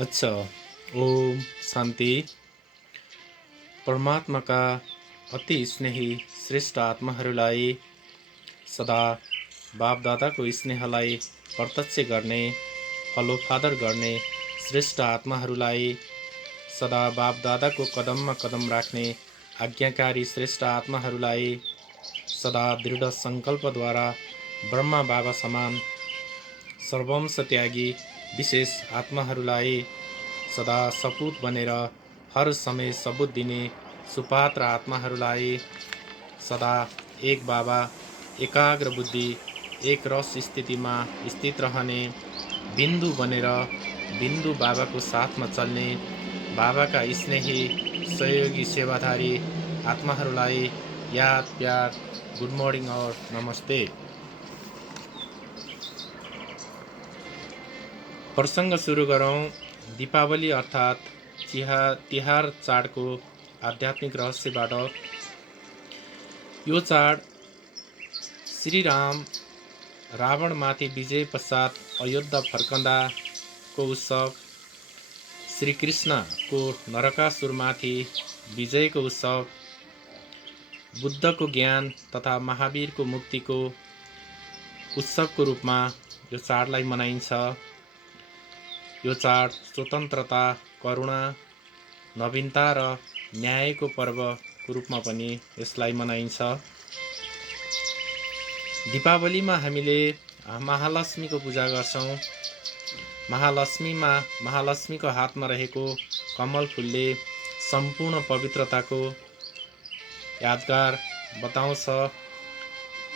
अच्छा। ओम शान्ति। परमात्माका अति स्नेही श्रेष्ठ आत्माहरूलाई सदा बापदादाको स्नेहलाई प्रत्यक्ष गर्ने, फलो फादर गर्ने श्रेष्ठ आत्माहरूलाई सदा बापदादाको कदममा कदम राख्ने आज्ञाकारी श्रेष्ठ आत्माहरूलाई सदा दृढ सङ्कल्पद्वारा ब्रह्मा बाबा समान सर्वंश त्यागी विशेष आत्माहरूलाई सदा सपूत बनेर हर समय सबुत दिने सुपात्र आत्माहरूलाई सदा एक बाबा एकाग्र बुद्धि एक रस स्थितिमा स्थित रहने बिन्दु बनेर बिन्दु बाबाको साथमा चल्ने बाबाका स्नेही सहयोगी सेवाधारी आत्माहरूलाई याद प्यार गुड मर्निङ और नमस्ते। प्रसङ्ग सुरु गरौँ। दीपावली अर्थात् तिहार चाडको आध्यात्मिक रहस्यबाट। यो चाड श्रीराम रावणमाथि विजय पश्चात अयोध्या फर्कँदाको उत्सव, श्रीकृष्णको नरकासुरमाथि विजयको उत्सव, बुद्धको ज्ञान तथा महावीरको मुक्तिको उत्सवको रूपमा यो चाडलाई मनाइन्छ। यो चाड स्वतन्त्रता, करुणा, नवीनता र न्यायको पर्वको रूपमा पनि यसलाई मनाइन्छ। दीपावलीमा हामीले महालक्ष्मीको पूजा गर्छौँ। महालक्ष्मीको हातमा रहेको कमल फुलले सम्पूर्ण पवित्रताको यादगार बताउँछ।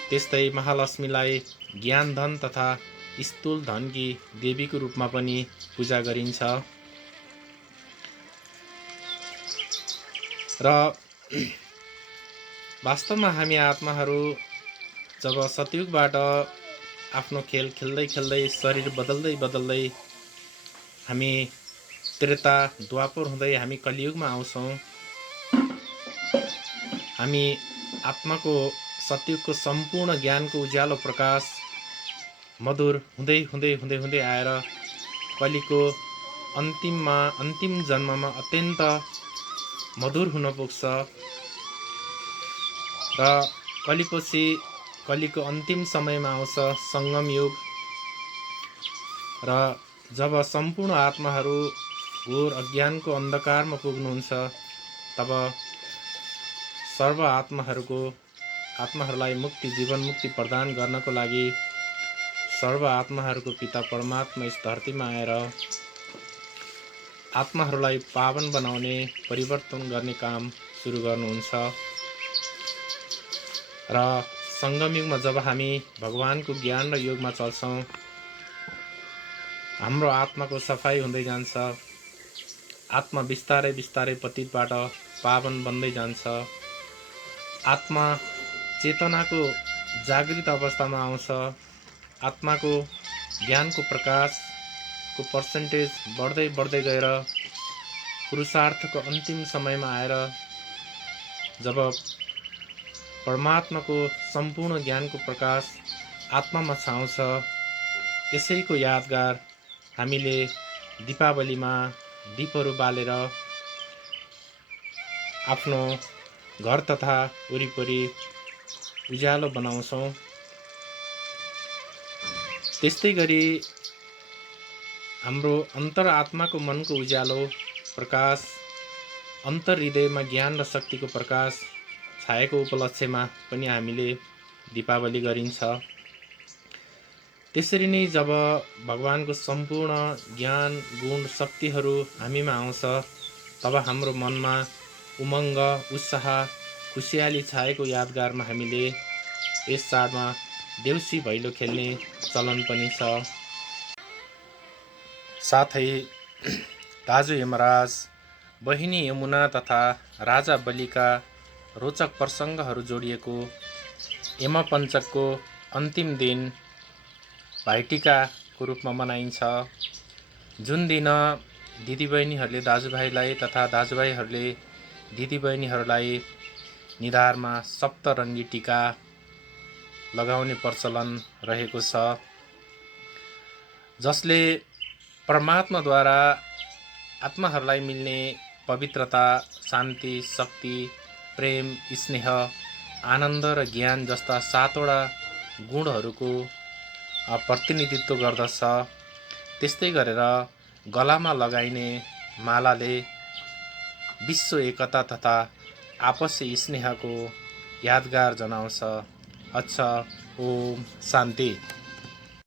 त्यस्तै महालक्ष्मीलाई ज्ञान धन तथा स्थूल धनकी देवीको रूपमा पनि पूजा गरिन्छ। र वास्तवमा हामी आत्माहरू जब सतयुगबाट आफ्नो खेल खेल्दै खेल्दै शरीर बदल्दै हामी त्रेता द्वापर हुँदै हामी कलियुगमा आउँछौँ। हामी आत्माको सतयुगको सम्पूर्ण ज्ञानको उज्यालो प्रकाश मधुर हुँदै आएर कलिको अन्तिम जन्ममा अत्यन्त मधुर हुन पुग्छ र कलिपछि कलिको अन्तिम समयमा आउँछ सङ्गम युग। र जब सम्पूर्ण आत्माहरू घोर अज्ञानको अन्धकारमा पुग्नुहुन्छ तब सर्व आत्माहरूलाई जीवन मुक्ति प्रदान गर्नको लागि सर्व आत्माहरूको पिता परमात्मा यस धरतीमा आएर आत्माहरूलाई पावन बनाउने, परिवर्तन गर्ने काम सुरु गर्नुहुन्छ। र सङ्गम युगमा जब हामी भगवानको ज्ञान र योगमा चल्छौँ, हाम्रो आत्माको सफाइ हुँदै जान्छ। आत्मा बिस्तारै पतितबाट पावन बन्दै जान्छ। आत्मा चेतनाको जागृत अवस्थामा आउँछ। आत्माको ज्ञानको प्रकाशको पर्सेन्टेज बढ्दै गएर पुरुषार्थको अन्तिम समयमा आएर जब परमात्माको सम्पूर्ण ज्ञानको प्रकाश आत्मामा छाउँछ, यसैको यादगार हामीले दीपावलीमा दीपहरू बालेर आफ्नो घर तथा वरिपरि उज्यालो बनाउँछौँ। त्यस्तै गरी हाम्रो अन्तरआत्माको मनको उज्यालो प्रकाश, अन्तर्हृदयमा ज्ञान र शक्तिको प्रकाश छाएको उपलक्ष्यमा पनि हामीले दीपावली गरिन्छ। त्यसरी नै जब भगवानको सम्पूर्ण ज्ञान गुण शक्तिहरू हामीमा आउँछ तब हाम्रो मनमा उमङ्ग, उत्साह, खुसियाली छाएको यादगारमा हामीले यस चाडमा देउसी भैलो खेल्ने चलन पनि छ। साथै दाजु यमराज, बहिनी यमुना तथा राजा बलिका रोचक प्रसङ्गहरू जोडिएको यमपञ्चकको अन्तिम दिन भाइटिकाको रूपमा मनाइन्छ, जुन दिन दिदीबहिनीहरूले दाजुभाइलाई तथा दाजुभाइहरूले दिदीबहिनीहरूलाई निधारमा सप्तरङ्गी टिका लगाउने प्रचलन रहेको छ, जसले परमात्माद्वारा आत्माहरूलाई मिल्ने पवित्रता, शान्ति, शक्ति, प्रेम, स्नेह, आनन्द र ज्ञान जस्ता 7वटा गुणहरूको प्रतिनिधित्व गर्दछ। त्यस्तै गरेर गलामा लगाइने मालाले विश्व एकता तथा आपसी स्नेहको यादगार जनाउँछ। अच्छा, ओम शान्ति।